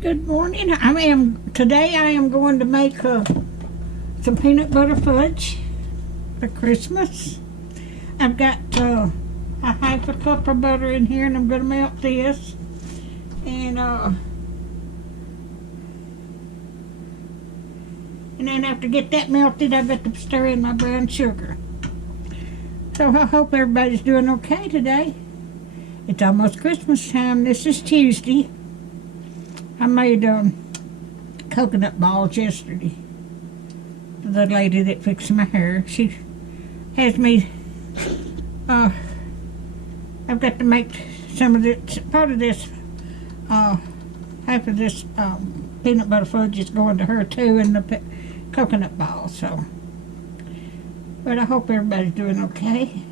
Good morning. Today I am going to make some peanut butter fudge for Christmas. I've got a half a cup of butter in here, and I'm going to melt this. And then after get that melted, I've got to stir in my brown sugar. So I hope everybody's doing okay today. It's almost Christmas time. This is Tuesday. I made coconut balls yesterday. The lady that fixed my hair, she has me, I've got to make some of this, part of this, half of this peanut butter fudge is going to her too, and the coconut balls, so. But I hope everybody's doing okay.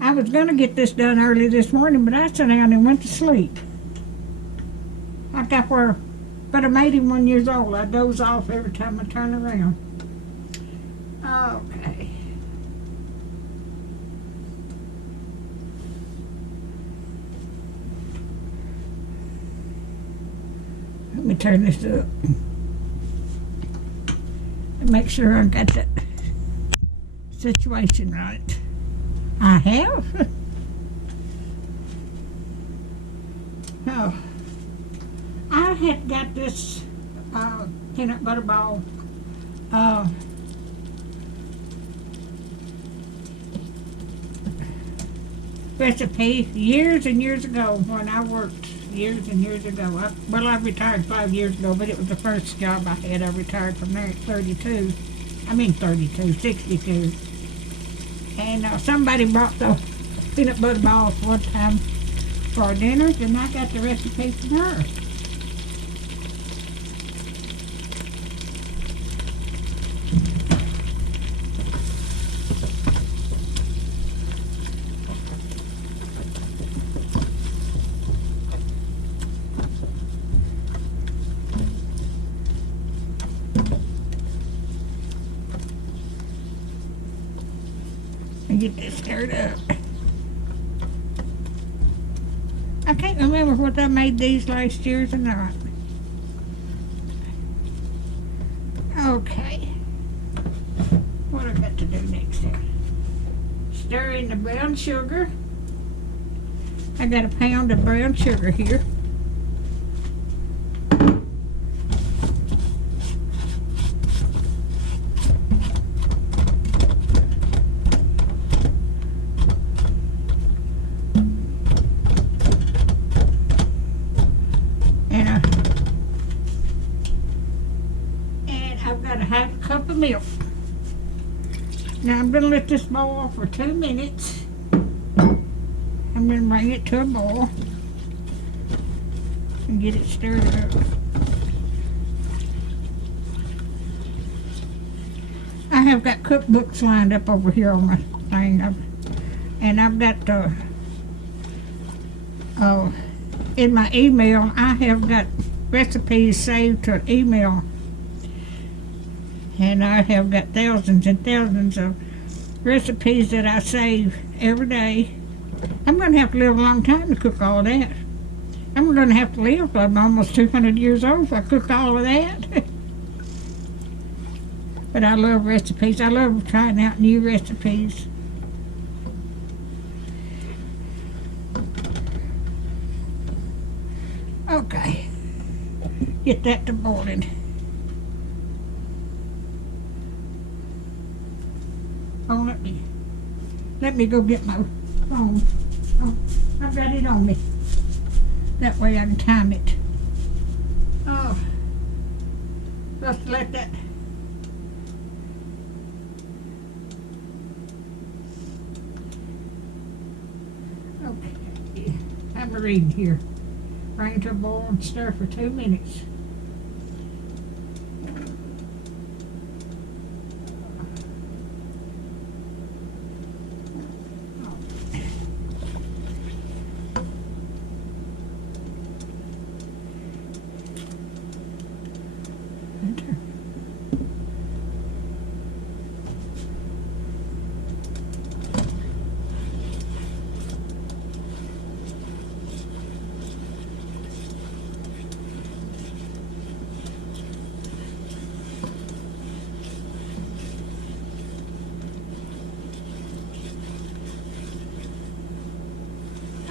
I was going to get this done early this morning, but I sat down and went to sleep. I got where, but I'm 81 years old. I doze off every time I turn around. Okay. Let me turn this up and make sure I got that situation right. I have. Oh. I had got this peanut butter ball recipe years and years ago when I worked years and years ago. I retired 5 years ago, but it was the first job I had. I retired from there at 62. I mean 32, 62. And somebody brought the peanut butter balls one time for our dinners, and I got the recipe from her. Get this stirred up. I can't remember what I made these last year or not. Okay. What I got to do next here? Stir in the brown sugar. I got a pound of brown sugar here. I've got a half a cup of milk. Now I'm going to let this boil for 2 minutes. I'm going to bring it to a boil and get it stirred up. I have got cookbooks lined up over here on my thing, and I've got in my email I have got recipes saved to an email. And I have got thousands and thousands of recipes that I save every day. I'm going to have to live a long time to cook all that. I'm going to have to live. I'm almost 200 years old if I cook all of that. But I love recipes. I love trying out new recipes. Okay. Get that to boiling. Oh, let me go get my phone. Oh, I've got it on me. That way I can time it. Oh, just let that. Okay, I'm reading here. Bring it to a boil and stir for 2 minutes.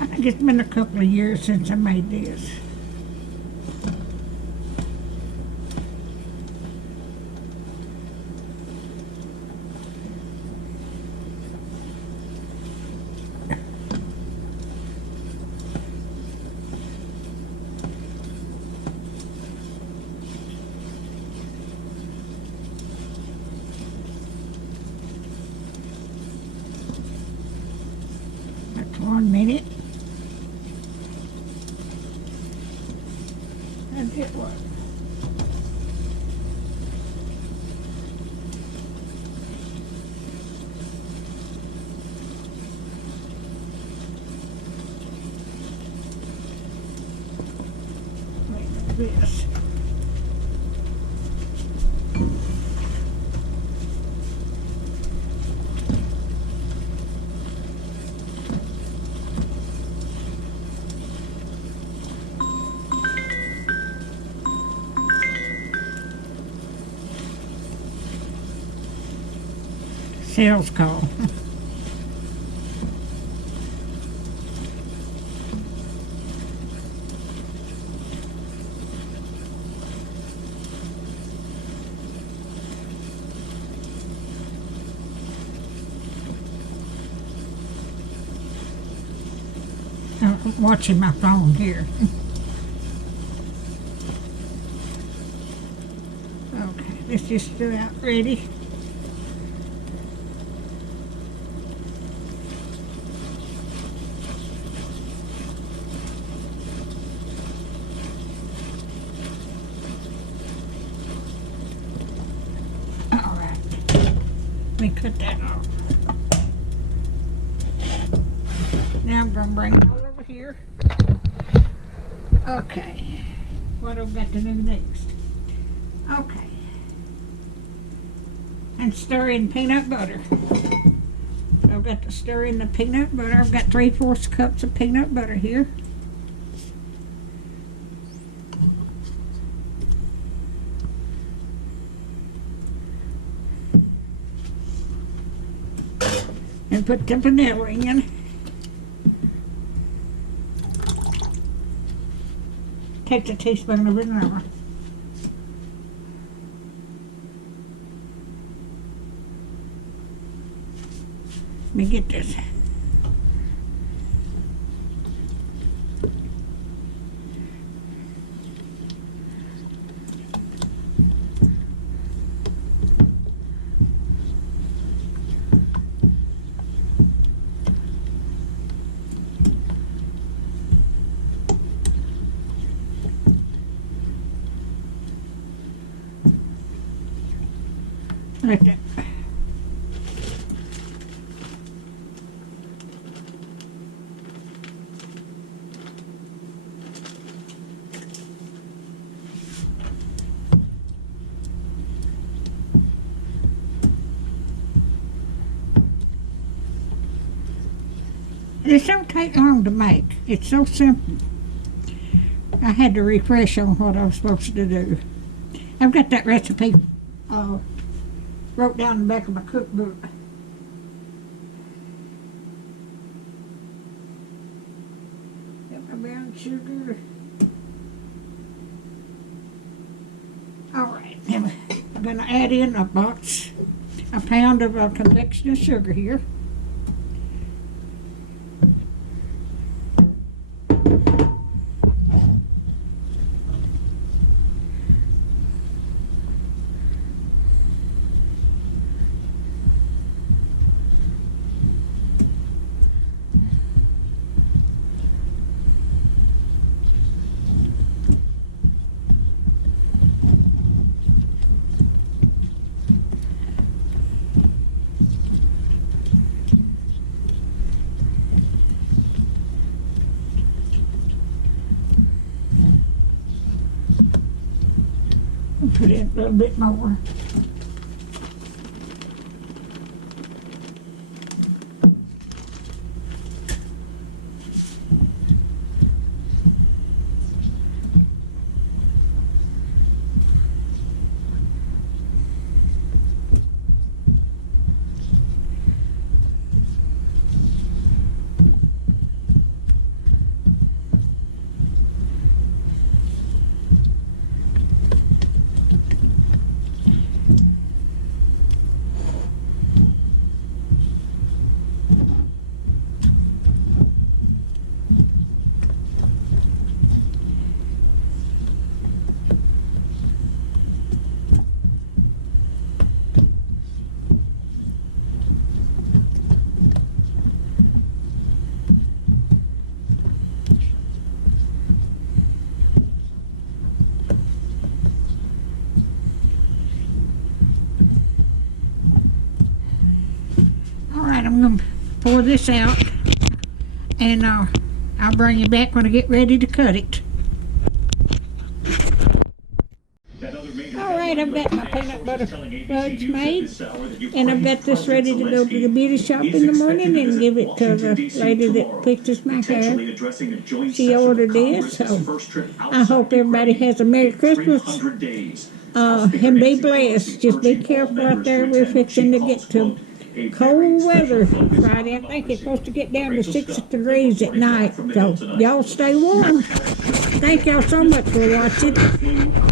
I think it's been a couple of years since I made this. That's 1 minute. And it was. Like this. Sales call. I'm watching my phone here. Okay, let's just do out ready. All right, let me cut that off. Now I'm gonna bring it all over here. Okay, what have I got to do next? Okay, and stir in peanut butter. So I've got to stir in the peanut butter. I've got 3/4 cups of peanut butter here. And put the vanilla in. Take a teaspoon of vanilla. Let me get this. Like that. This don't take long to make. It's so simple. I had to refresh on what I was supposed to do. I've got that recipe wrote down in the back of my cookbook. Got my brown sugar. All right, now I'm gonna add in a pound of confectioner sugar here. Put in a little bit more. I'm going to pour this out, and I'll bring you back when I get ready to cut it. Alright, I've got my peanut butter fudge made, and I've got this ready to go to the beauty shop in the morning and give it to the lady that fixes my hair. She ordered this, so I hope everybody has a Merry Christmas and be blessed. Just be careful out there. We're fixing to get to cold weather Friday. I think it's supposed to get down to 6 degrees at night, so y'all stay warm. Thank y'all so much for watching.